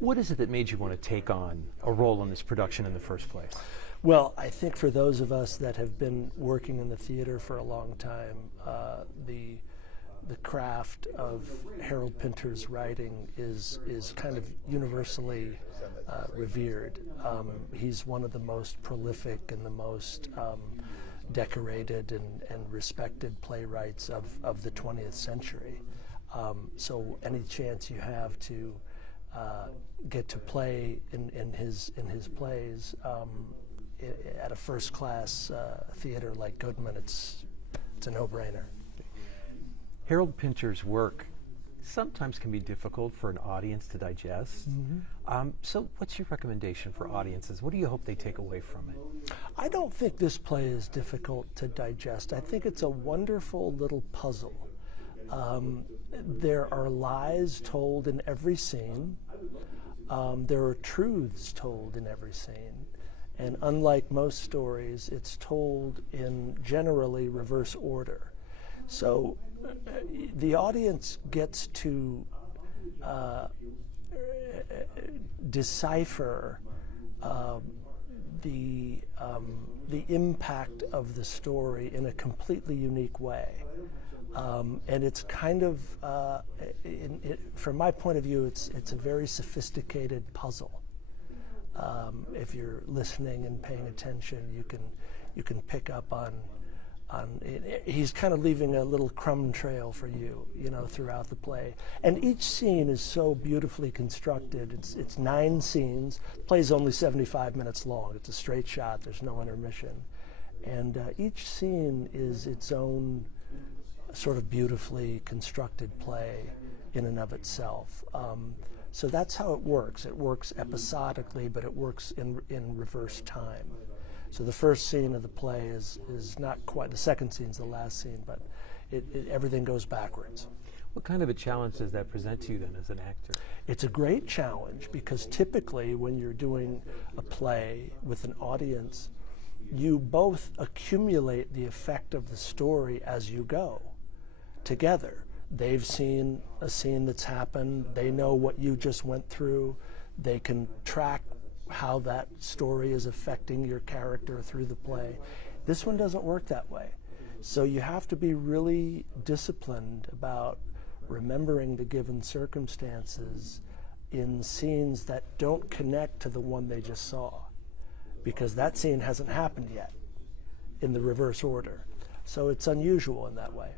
What is it that made you want to take on a role in this production in the first place? Well, I think for those of us that have been working in the theater for a long time, the craft of Harold Pinter's writing is kind of universally revered. He's one of the most prolific and the most decorated and respected playwrights of the 20th century. So any chance you have to get to play in his plays at a first-class theater like Goodman, it's a no-brainer. Harold Pinter's work sometimes can be difficult for an audience to digest. Mm-hmm. So what's your recommendation for audiences? What do you hope they take away from it? I don't think this play is difficult to digest. I think it's a wonderful little puzzle. There are lies told in every scene. There are truths told in every scene. And unlike most stories, it's told in generally reverse order. So the audience gets to decipher the impact of the story in a completely unique way. And it's kind of, from my point of view, it's a very sophisticated puzzle. If you're listening and paying attention, you can pick up on he's kind of leaving a little crumb trail for you, throughout the play. And each scene is so beautifully constructed. It's 9 scenes. The play's only 75 minutes long. It's a straight shot. There's no intermission. And each scene is its own sort of beautifully constructed play in and of itself. So that's how it works. It works episodically, but it works in reverse time. So the first scene of the play is not quite, the second scene's the last scene, but everything goes backwards. What kind of a challenge does that present to you then as an actor? It's a great challenge because typically when you're doing a play with an audience, you both accumulate the effect of the story as you go together. They've seen a scene that's happened, they know what you just went through, they can track how that story is affecting your character through the play. This one doesn't work that way. So you have to be really disciplined about remembering the given circumstances in scenes that don't connect to the one they just saw, because that scene hasn't happened yet in the reverse order. So it's unusual in that way.